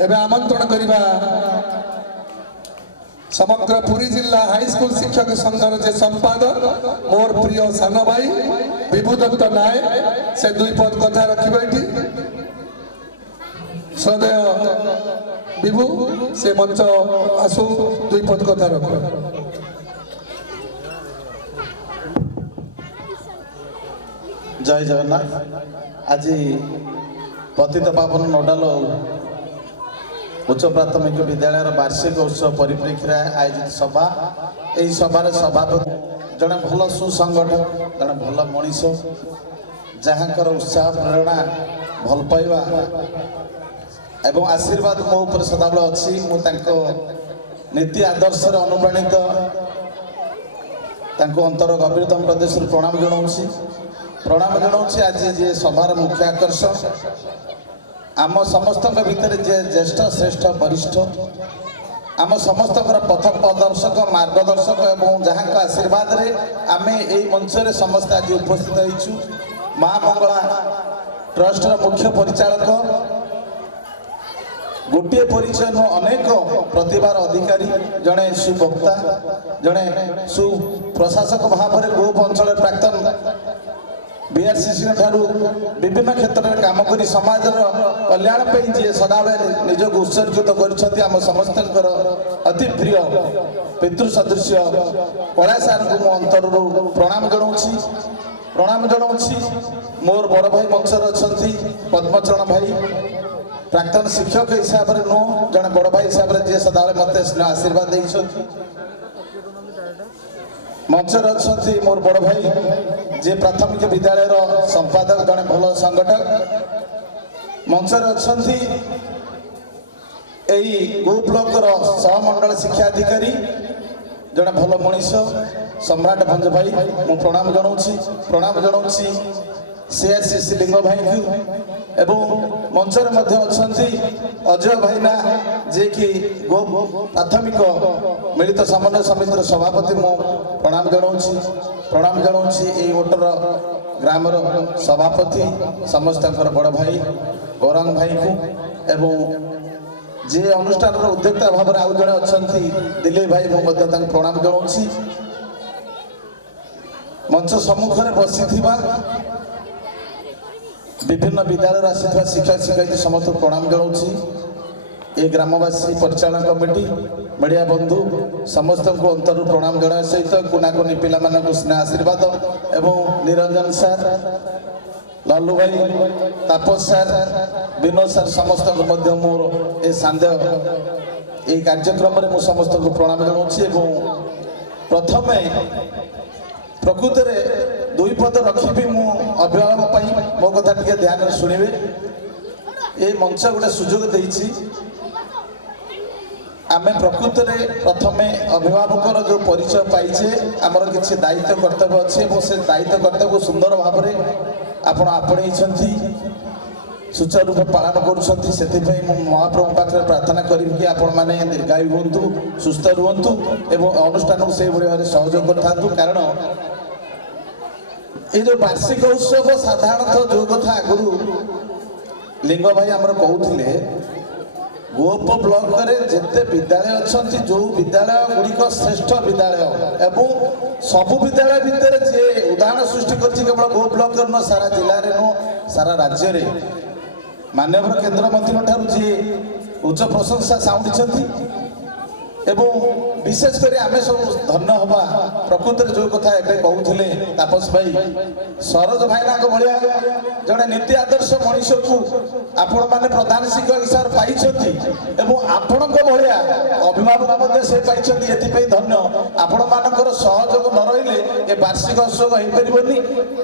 एवं आमंत्रण करवा समग्र पुरी जिला हाईस्कूल शिक्षक संघर जे संपादक मोर प्रिय सान भाई विभू दत्त नायक से दुई पद कथा रखी श्रद्धेय विभू से मंच आसु दुई पद कथा रख। जय जगन्नाथ। आज पतित पावन नोडाल उच्च प्राथमिक विद्यालय वार्षिक उत्सव परिप्रेक्षी आयोजित सभा यही सभार सभापति जड़े भल सुसंगठक जड़े भल मनीष जहाँकर उत्साह प्रेरणा भल पाइबा एवं आशीर्वाद मो उपर सदाबेले अच्छी मुझे नीति आदर्श अनुप्राणित अंतर गभीरतम प्रदेश प्रणाम जनाऊँच आज जे सभार मुख्य आकर्षण आम समस्त भितर जे ज्येष्ठ श्रेष्ठ वरिष्ठ आम समस्त पथ प्रदर्शक मार्गदर्शक एवं जहाँ आशीर्वाद रे आमे यही मंच रे समस्त आज उपस्थित होइछु। माँ मंगला ट्रस्ट मुख्य परिचालक गोटे परिचय नु अनेक प्रतिभार अधिकारी जड़े सुवक्ता जड़े सुप्रशासक भाव में गोप अंचल प्राक्तन बीआरसीसी ठारू विभिन्न क्षेत्र में काम कर समाज कल्याण जी सदाबेले निजक उत्सर्गित कर समस्त अति प्रिय पितृ सदृश्य कला सार को अंतर प्रणाम जनाऊँच मोर बड़ भाई मंचर अच्छा पद्मचरण भाई प्राक्तन शिक्षक हिसाब से नुह जड़े बड़ भाई हिसाब से जी सदाबे मत आशीर्वाद देते मंचर अच्छा मोर बड़ भाई जे प्राथमिक विद्यालय संपादक जड़े भल संगठक मंचर अच्छा गो ब्लॉक सहमंडल शिक्षा अधिकारी जड़े भल मनीष सम्राट भंज भाई मु प्रणाम जनाऊँच सीआरसीसी लिंग भाई एवं मंचर मध्य अच्छा अजय भाईना जे कि गो प्राथमिक मिलित समन्वय समितिर सभापति मु प्रणाम जनाऊँच यही वोटर ग्राम सभापति समस्त बड़ भाई गौरांग भाई को एवं जे अनुष्ठान उद्योक्ता भाव में आउ जड़े अच्छा दिलीप भाई मुझे प्रणाम जनाऊँच मंच सम्मुख में बसी विभिन्न विद्यालय आसी शिक्षक शिक्षयित्री समस्त प्रणाम जनाऊँच ये ग्रामवासी परिचालन कमिटी मीडिया बंधु समस्त को अंतर प्रणाम जनाया सहित कुनाकुनी पिला स्नेह आशीर्वाद एवं निरंजन सार लालू भाई तापस सार विनोद सार समस्त को मोर ए सांध्य ये कार्यक्रम में मुझे समस्त को प्रणाम जनाऊँच प्रथम प्रकृत में दुई पद रखी मु अभिभावक मो कथा टे ध्यान शुणे ये मंच गोटे सुजोग देछि आमे प्रकृत में प्रथम अभिभावकर जो परिचय पाइचे आमर किसी दायित्व कर्तव्य अच्छे और से दायित्व कर्तव्य सुंदर भाव में आपणे सुचारू रूप पालन कर महाप्रभु पाखे प्रार्थना करी कि आपण मैंने दीर्घायु हूँ सुस्थ रुहतु एवं अनुष्ठान को से भाव सहयोग कर कारण ये जो वार्षिक उत्सव साधारणतः जो कथा आगु लिंग भाई आमर कहते गोप ब्लॉक में जिते विद्यालय अच्छा जो विद्यालय गुड़िक श्रेष्ठ विद्यालय एवं सबु विद्यालय भितर जे उदाहरण सृष्टि कर केवल गो ब्लॉक नुह सारा जिले में नुह सारा राज्य में माननीय केन्द्रमंत्री ठार जी उच्च प्रशंसा साउंडी एवं विशेषकर आम सब धन्य हवा प्रकृत जो कथा कहते तापस भाई सरोज भाईना भाया जड़े नीति आदर्श मनीष को आपण मैंने प्रधान शिक्षक हिसाब से पाई आपण भाया अभिभावक से पाई धन्य आपण मान सहयोग न रही ए वार्षिक उत्सव हो पारनि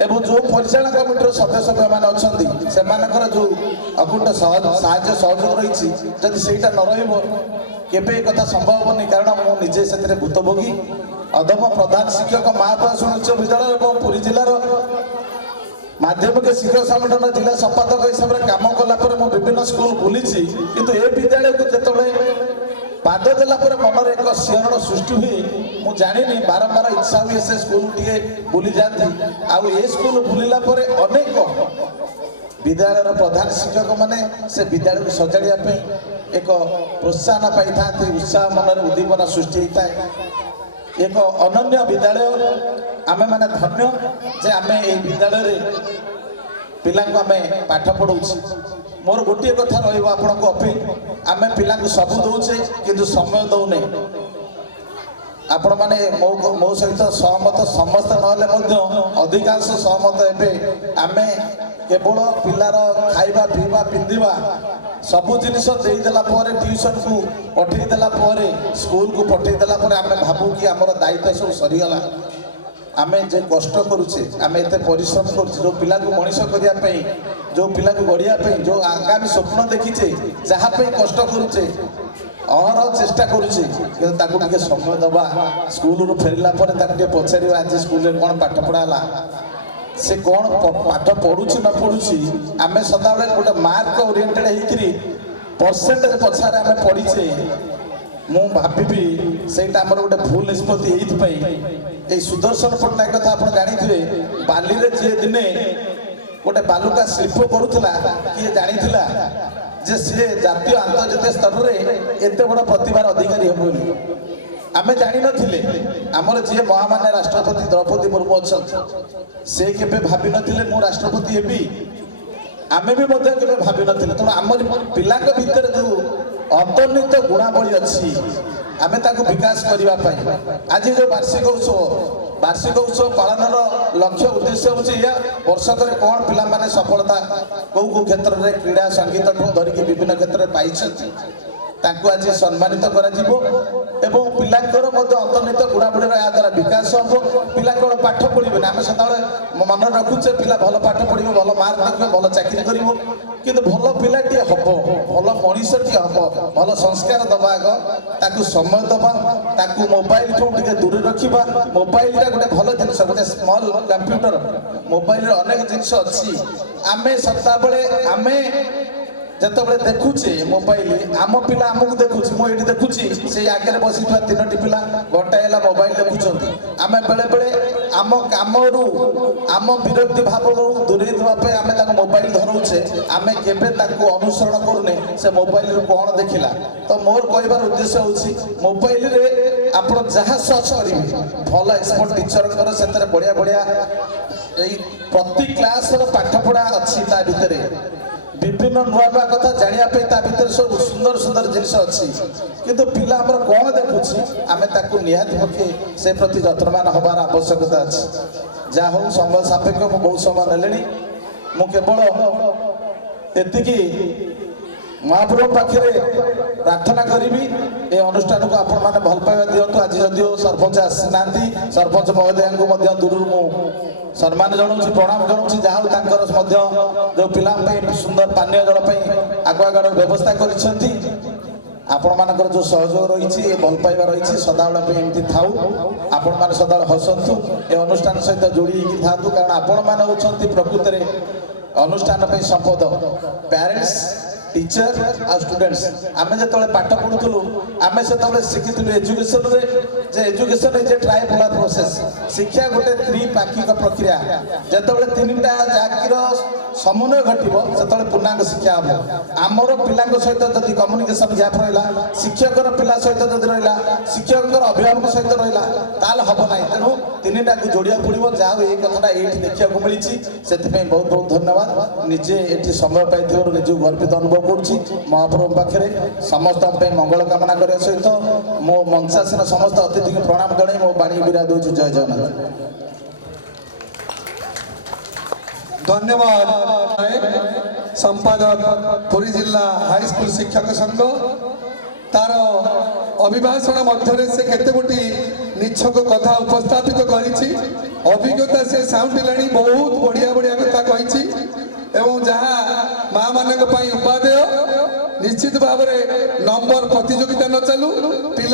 एवं जो परिचालन कमिटर सदस्य सभ्य मैंने अच्छा से जो अकुंठ साहाय्य सहयोग रही जदि से न केबे कथा संभव नहीं कारण मुझे से भूतभोगी अधम प्रधान शिक्षक महापुरुष उच्च विद्यालय और पुरी जिलार माध्यमिक शिक्षक संगठन जिला संपादक हिसाब से कम कलापर विभिन्न स्कूल बुली किंतु ए विद्यालय को जिते पाद देला मन में एक शिहरण सृष्टि हुए मुझे जानी बारंबार इच्छा हुए से स्कूल टे बुली जाती आउ ए स्कूल बुलिला अनेक विद्यालय प्रधान शिक्षक मैंने से विद्यालय को सजाड़ा एक प्रोत्साहन पाई था, उत्साह मन उद्दीपना सृष्टि होता है। एक अनन्य विद्यालय आमे माने धन्य जे आमे ए विद्यालय पिला आमे पाठ पढ़ाऊ। मोर गोटे कथा रही आपण को अपील, आमे पिला सब दौचे किंतु समय दौने। आपण माने मो सहित सहमत समस्त नहले अधिकांश सहमत एबे आमे केवल पिलार खाइबा पीवा पिंधिबा सबु जिनिस देदेला ट्यूशन को पठेदेला स्कूल को पठेदेला आमे भाबू कि आमर दायित्व सब सरीगला। आमे जे कष्ट करुचे आमे एते परिश्रम करुचे जो पिला को मनीष करने जो पिला को गढ़िया जो आगामी स्वप्न देखीचे जहाँ कष्ट करुचे अहर चेष्टा करुचे कि समय दबा स्कूल रू फेरला पचार आज स्कूल कौन पाठ पढ़ाला से कौन पाठ पढ़ुची न पढ़ुची आमे सदा बेले गोटे मार्क ओरिएंटेड होकरी परसेंटेज पछार आमे पढ़ीचे मु भाबी सेटा हमर गोटे भूल निष्पत्ति ये सुदर्शन पट्टनायक कथा आप जानी बाली रे जे दिने गोटे बालुका शिल्प करुला किए जानी जे सी जातीय आंतर्जातीय स्तर में एत बड़ प्रतिभार अधिकारी हम आमे जानी नथिले। आमर जी महामान्य राष्ट्रपति द्रौपदी मुर्मू अच्छा से केबे भाबी नथिले मु राष्ट्रपति हेबी, आमे भी मध्य केबे भाबी नथिले। तेणु आमर पिला भितर जो अंतर्निहित गुणावली अच्छी आमे ताकू विकास करबा पई आज जो वार्षिक उत्सव पालन लक्ष्य उद्देश्य होची या वर्षक कौन पिला माने सफलता को क्षेत्र में क्रीड़ा संगीत ठू धरिकी विभिन्न क्षेत्र में पाई तांको आज सम्मानित करा जिवो एवं पिलांकर मध्य अंतर्निहित गुणावली या द्वारा विकास हम। पिला कौन पाठ पढ़े आम सदा मन रखुचे पिला भल पाठ पढ़ भल मार्क रखे भल चाकरी कर किंतु भल पिलाटी हम भल मनीषटी हम भल संस्कार दबा आग ताकू समय दबा ताकू मोबाइल ठू टे दूर रखा। मोबाइल गोटे भल जिनस गोटे स्मॉल कंप्यूटर मोबाइल अनेक जिनस अच्छी आमे सदा बेले आमे जिते देखुचे मोबाइल आम पिला आमको देखुची मुझे देखुची से आगे बसी 3टी पिला घंटाए है मोबाइल देखुं आम बेले बेले आम कम आम विरक्ति भाव दूरे देवाई आम मोबाइल धरोचे आम केवे अनुसरण करूने से मोबाइल कौन देखला। तो मोर कहबार उद्देश्य होची मोबाइल रे आप जहाँ सर्च करेंगे भल एक्सपर्ट टीचर से बढ़िया बढ़िया प्रति क्लास पाठपढ़ा अच्छी ता भितर विभिन्न नुआ नुआ कथा जानिया भितर सब सुंदर सुंदर जिनस अच्छी किंतु पिला हमर कौन देखुची आमे ताकू निहाती पक्षे से प्रति यत्नवान हबार आवश्यकता अच्छी। जहाँ हो समय सापेक्ष मु बहुत समय नेलेनी मु केवल एतिकी महाप्रभु पाखे प्रार्थना करी ए अनुष्ठान को आपण मैंने भल पाइबा दिंतु। आज जदिव सरपंच आसीना सरपंच महोदय को दूर मु सम्मान जनाऊँ प्रणाम जनाऊँ जहाँ जो पिला सुंदर पानीय जल आगुआगाड़ व्यवस्था करी आपण मानकर जो सहयोग रही भल पाइबा रही सदा बेले एमती थाऊ आपण मैंने सदा हसतु ए अनुष्ठान सहित जोड़ी था कारण आपण मैंने होती प्रकृत में अनुष्ठान संपद पेरेंट्स टीचर आ स्टूडेंट्स आमे जतले पाठ पढुथलु आमे सेतले शिखिथलु एजुकेशन रे जे education is a tripolar process शिक्षा गोटे त्रिपाक्षिक प्रक्रिया जतले तीनटा जाकीर समन्वय घटिबो सेतले पूर्णांग शिक्षा हबो। आमर पिलांग सहित जदि कम्युनिकेशन गैप रहिला शिक्षकर पिला सहित जदि रहिला शिक्षकर अभिभावक सहित रहिला ताल हबो नाही। तेनु तीनटा को जोड़िया पड़िबो जाओ ए कथाटा एठी देखिया को मिलिछि सेति पे बहुत बहुत धन्यवाद। निजे एठी समय पाइथिबारु निजु गर्वित अनुभव महाप्रभु पाखे समस्त मंगल कामना करने सहित मो मंचासीन समस्त अतिथि को प्रणाम जन मो बाणी विरा दूँ। जय जगन्नाथ। धन्यवाद। संपादक पुरी जिला हाई स्कूल शिक्षक संघ तार अभिभाषण मध्य से केते गोटी निछक कथा उपस्थापित करिछि अभिज्ञता से साउंडिलाणी बहुत बढ़िया बढ़िया कथा कहिछि एवं जहाँ माँ मान उपादेय निश्चित